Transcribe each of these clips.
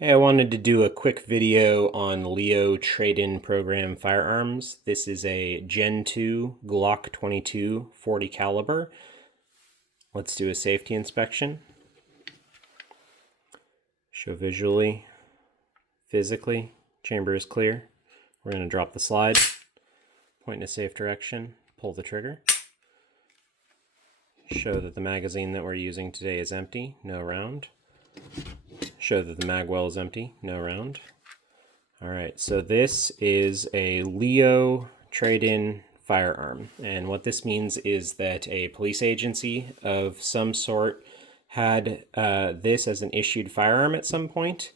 Hey, I wanted to do a quick video on Leo trade-in program firearms. This is a Gen 2 Glock 22 40 caliber. Let's do a safety inspection. Show visually, physically, chamber is clear. We're going to drop the slide, point in a safe direction, pull the trigger. Show that the magazine that we're using today is empty, no round. Show that the mag well is empty, no round. All right, so this is a Leo trade-in firearm. And what this means is that a police agency of some sort had this as an issued firearm at some point,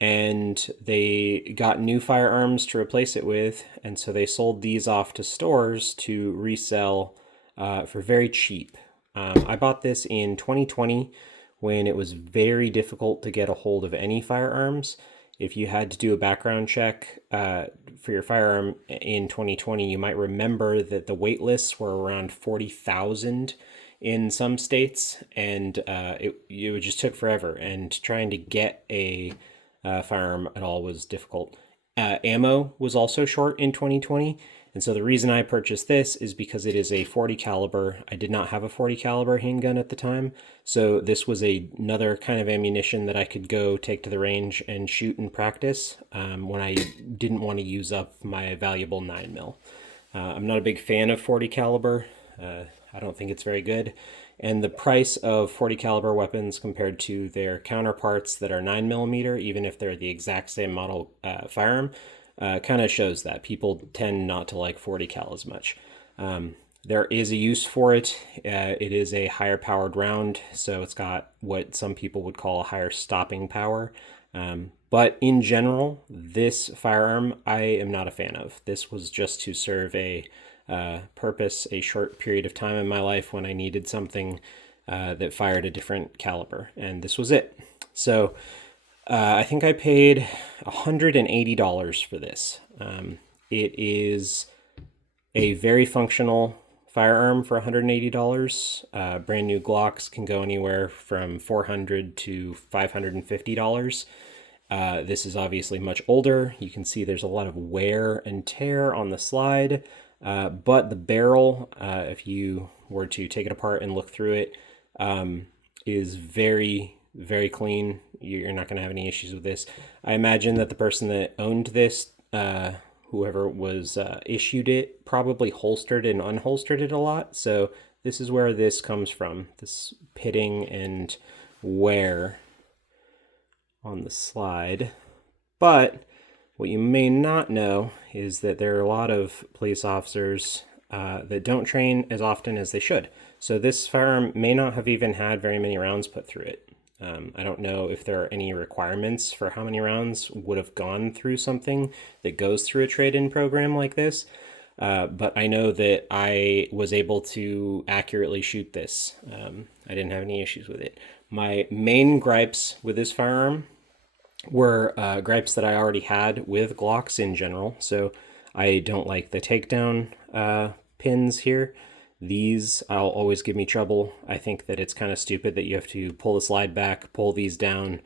and they got new firearms to replace it with, and so they sold these off to stores to resell for very cheap. I bought this in 2020 when it was very difficult to get a hold of any firearms. If you had to do a background check for your firearm in 2020, you might remember that the wait lists were around 40,000 in some states, and it just took forever. And trying to get a firearm at all was difficult. Ammo was also short in 2020, and so the reason I purchased this is because it is a 40 caliber. I did not have a 40 caliber handgun at the time, so this was another kind of ammunition that I could go take to the range and shoot and practice when I didn't want to use up my valuable 9mm. I'm not a big fan of 40 caliber. I don't think it's very good. And the price of 40 caliber weapons compared to their counterparts that are 9mm, even if they're the exact same model firearm, kind of shows that people tend not to like 40 cal as much. There is a use for it. It is a higher powered round, so it's got what some people would call a higher stopping power. But in general, this firearm I am not a fan of. This was just to serve a purpose, a short period of time in my life when I needed something that fired a different caliber, and this was it. So I think I paid $180 for this. It is a very functional firearm for $180. Brand new Glocks can go anywhere from $400 to $550. This is obviously much older. You can see there's a lot of wear and tear on the slide, but the barrel, if you were to take it apart and look through it, is very clean. You're not going to have any issues with this. I imagine that the person that owned this, whoever was issued it, probably holstered and unholstered it a lot. So this is where this comes from, this pitting and wear on the slide. But what you may not know is that there are a lot of police officers that don't train as often as they should. So this firearm may not have even had very many rounds put through it. I don't know if there are any requirements for how many rounds would have gone through something that goes through a trade-in program like this. But I know that I was able to accurately shoot this. I didn't have any issues with it. My main gripes with this firearm were gripes that I already had with Glocks in general. So I don't like the takedown pins here. These I'll always give me trouble. I think that it's kind of stupid that you have to pull the slide back, pull these down,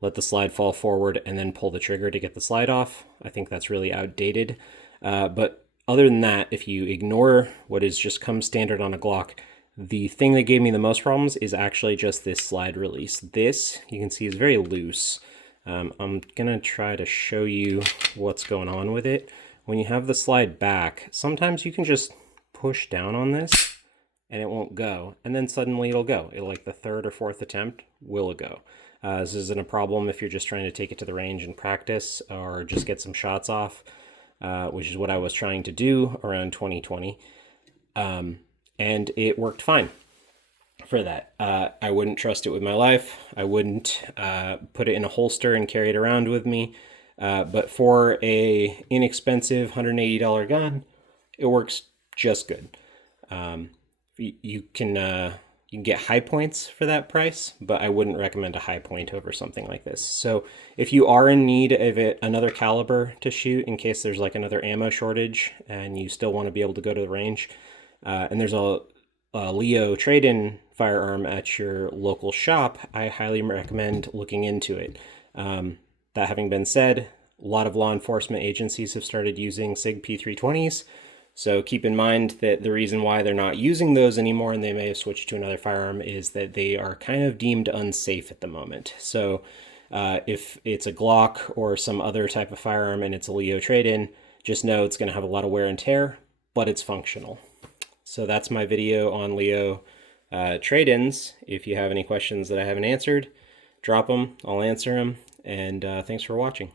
let the slide fall forward, and then pull the trigger to get the slide off. I think that's really outdated. But other than that, if you ignore what is just come standard on a Glock, the thing that gave me the most problems is actually just this slide release. This, you can see, is very loose. I'm gonna try to show you what's going on with it. When you have the slide back, sometimes you can just push down on this and it won't go, and then suddenly it'll go. It'll, like the third or fourth attempt, will go. This isn't a problem if you're just trying to take it to the range and practice or just get some shots off, which is what I was trying to do around 2020. And it worked fine for that. I wouldn't trust it with my life. I wouldn't put it in a holster and carry it around with me. But for a inexpensive $180 gun, it works just good. You can get high points for that price, but I wouldn't recommend a high point over something like this. So if you are in need of another caliber to shoot in case there's like another ammo shortage and you still want to be able to go to the range, and there's a Leo trade-in firearm at your local shop, I highly recommend looking into it. That having been said, a lot of law enforcement agencies have started using SIG P320s. So keep in mind that the reason why they're not using those anymore and they may have switched to another firearm is that they are kind of deemed unsafe at the moment. So if it's a Glock or some other type of firearm and it's a Leo trade-in, just know it's going to have a lot of wear and tear, but it's functional. So that's my video on Leo trade-ins. If you have any questions that I haven't answered, drop them. I'll answer them. And thanks for watching.